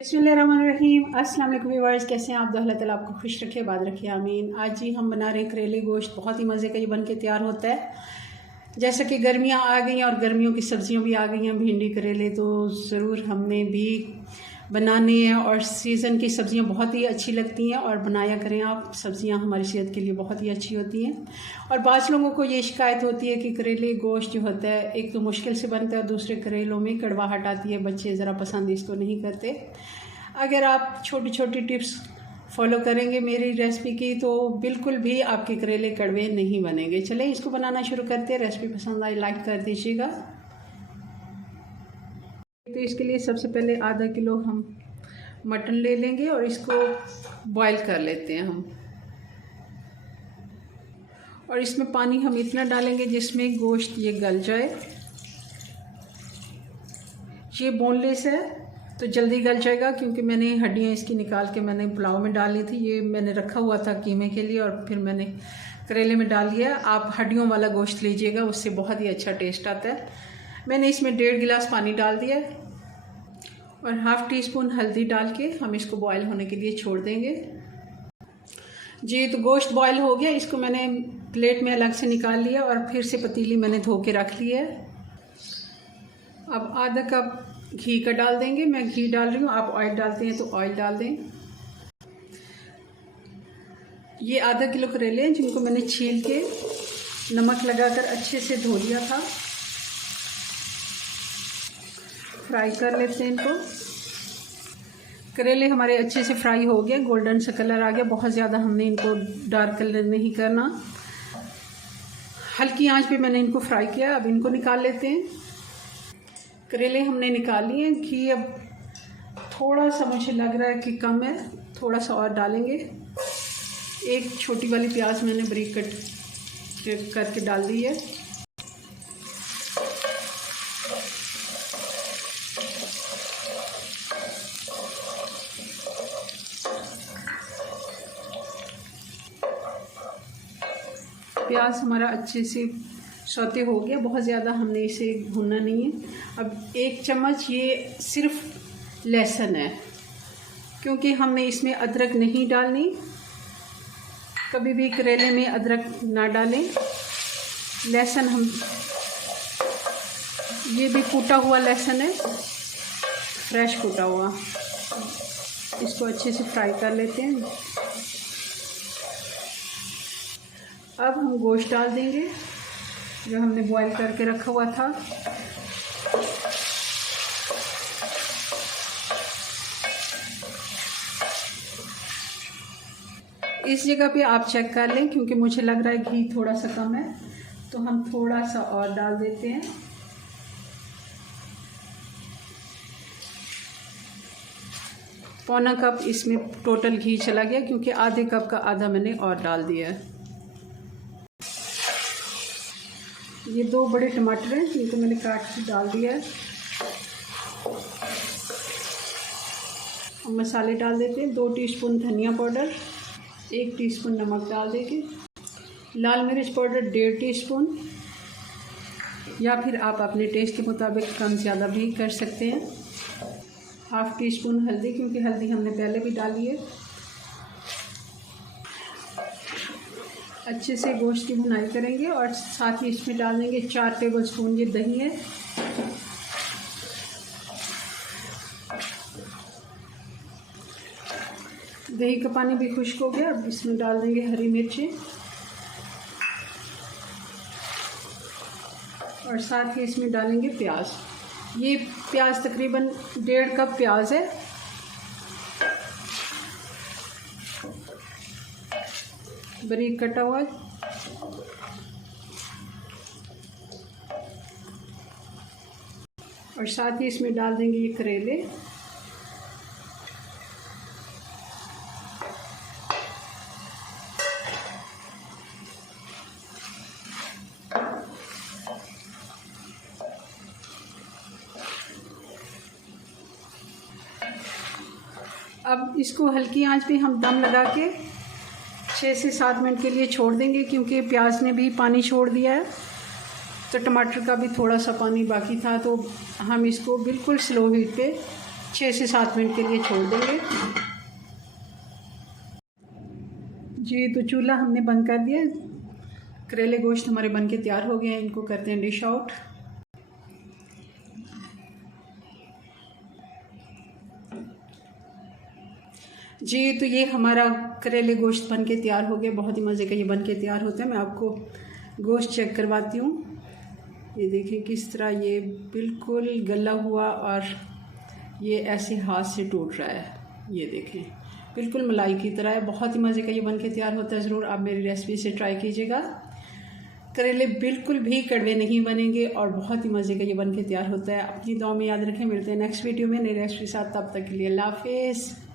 बिस्मिल्लाहिर्रहमानिर्रहीम। अस्सलाम वालेकुम व्यूअर्स, कैसे हैं आप? अल्लाह ताला आपको खुश रखे, बाद रखे, आमीन। आज जी हम बना रहे हैं करेले गोश्त। बहुत ही मज़े का ये बन के तैयार होता है। जैसा कि गर्मियां आ गई हैं और गर्मियों की सब्जियां भी आ गई हैं, भिंडी करेले तो ज़रूर हमने भी बनाने हैं। और सीज़न की सब्जियां बहुत ही अच्छी लगती हैं और बनाया करें आप। सब्जियां हमारी सेहत के लिए बहुत ही अच्छी होती हैं। और बाज़ लोगों को ये शिकायत होती है कि करेले गोश्त जो होता है, एक तो मुश्किल से बनता है और दूसरे करेलों में कड़वाहट आती है, बच्चे ज़रा पसंद इसको नहीं करते। अगर आप छोटी छोटी टिप्स फॉलो करेंगे मेरी रेसिपी की तो बिल्कुल भी आपके करेले कड़वे नहीं बनेंगे। चलें इसको बनाना शुरू करते हैं। रेसिपी पसंद आई लाइक कर दीजिएगा। तो इसके लिए सबसे पहले आधा किलो हम मटन ले लेंगे और इसको बॉईल कर लेते हैं हम। और इसमें पानी हम इतना डालेंगे जिसमें गोश्त ये गल जाए। ये बोनलेस है तो जल्दी गल जाएगा, क्योंकि मैंने हड्डियाँ इसकी निकाल के मैंने पुलाव में डाली थी। ये मैंने रखा हुआ था कीमे के लिए और फिर मैंने करेले में डाल दिया। आप हड्डियों वाला गोश्त लीजिएगा, उससे बहुत ही अच्छा टेस्ट आता है। मैंने इसमें 1.5 गिलास पानी डाल दिया और हाफ़ टी स्पून हल्दी डाल के हम इसको बॉयल होने के लिए छोड़ देंगे। जी तो गोश्त बॉयल हो गया। इसको मैंने प्लेट में अलग से निकाल लिया और फिर से पतीली मैंने धो के रख लिया है। अब आधा कप घी का डाल देंगे। मैं घी डाल रही हूँ, आप ऑयल डालते हैं तो ऑयल डाल दें। ये आधा किलो करेले हैं जिनको मैंने छील के नमक लगाकर अच्छे से धो लिया था। फ्राई कर लेते हैं इनको। करेले हमारे अच्छे से फ्राई हो गए, गोल्डन सा कलर आ गया। बहुत ज़्यादा हमने इनको डार्क कलर नहीं करना, हल्की आंच पे मैंने इनको फ्राई किया। अब इनको निकाल लेते हैं। करेले हमने निकाल लिए। घी अब थोड़ा सा मुझे लग रहा है कि कम है, थोड़ा सा और डालेंगे। एक छोटी वाली प्याज मैंने बारीक कट करके डाल दी है। प्याज हमारा अच्छे से सौते हो गया, बहुत ज़्यादा हमने इसे भूनना नहीं है। अब 1 चम्मच ये सिर्फ लहसुन है, क्योंकि हमने इसमें अदरक नहीं डालनी। कभी भी करेले में अदरक ना डालें। लहसुन हम ये भी कूटा हुआ लहसुन है, फ्रेश कूटा हुआ। इसको अच्छे से फ्राई कर लेते हैं। अब हम गोश्त डाल देंगे जो हमने बॉईल करके रखा हुआ था। इस जगह पे आप चेक कर लें, क्योंकि मुझे लग रहा है घी थोड़ा सा कम है, तो हम थोड़ा सा और डाल देते हैं। पौना कप इसमें टोटल घी चला गया, क्योंकि आधे कप का आधा मैंने और डाल दिया है। ये 2 बड़े टमाटर हैं जिनको मैंने काट के डाल दिया है। हम मसाले डाल देते हैं। 2 टीस्पून धनिया पाउडर, 1 टीस्पून नमक डाल देंगे। लाल मिर्च पाउडर 1.5 टीस्पून, या फिर आप अपने टेस्ट के मुताबिक कम ज़्यादा भी कर सकते हैं। हाफ़ टी स्पून हल्दी, क्योंकि हल्दी हमने पहले भी डाली है। अच्छे से गोश्त की भुनाई करेंगे और साथ ही इसमें डाल देंगे 4 टेबलस्पून ये दही है। दही का पानी भी खुश्क हो गया। अब इसमें डाल देंगे हरी मिर्चें और साथ ही इसमें डालेंगे प्याज। ये प्याज तकरीबन 1.5 कप प्याज है। बारीक कटा हुआ। और साथ ही इसमें डाल देंगे ये करेले। अब इसको हल्की आंच पे हम दम लगा के 6 से 7 मिनट के लिए छोड़ देंगे, क्योंकि प्याज ने भी पानी छोड़ दिया है तो टमाटर का भी थोड़ा सा पानी बाकी था। तो हम इसको बिल्कुल स्लो हीट पे 6 से 7 मिनट के लिए छोड़ देंगे। जी तो चूल्हा हमने बंद कर दिया। करेले गोश्त हमारे बन के तैयार हो गए हैं। इनको करते हैं डिश आउट। जी तो ये हमारा करेले गोश्त बन के तैयार हो गया। बहुत ही मज़े का ये बन के तैयार होता है। मैं आपको गोश्त चेक करवाती हूँ। ये देखिए किस तरह ये बिल्कुल गला हुआ और ये ऐसे हाथ से टूट रहा है। ये देखें बिल्कुल मलाई की तरह है। बहुत ही मज़े का ये बन के तैयार होता है। ज़रूर आप मेरी रेसिपी से ट्राई कीजिएगा। करेले बिल्कुल भी कड़वे नहीं बनेंगे और बहुत ही मज़े का ये बन के तैयार होता है। अपनी दुआ में याद रखें। मिलते हैं नेक्स्ट वीडियो में नई रेसिपी के साथ। तब तक के लिए अल्लाह हाफिज़।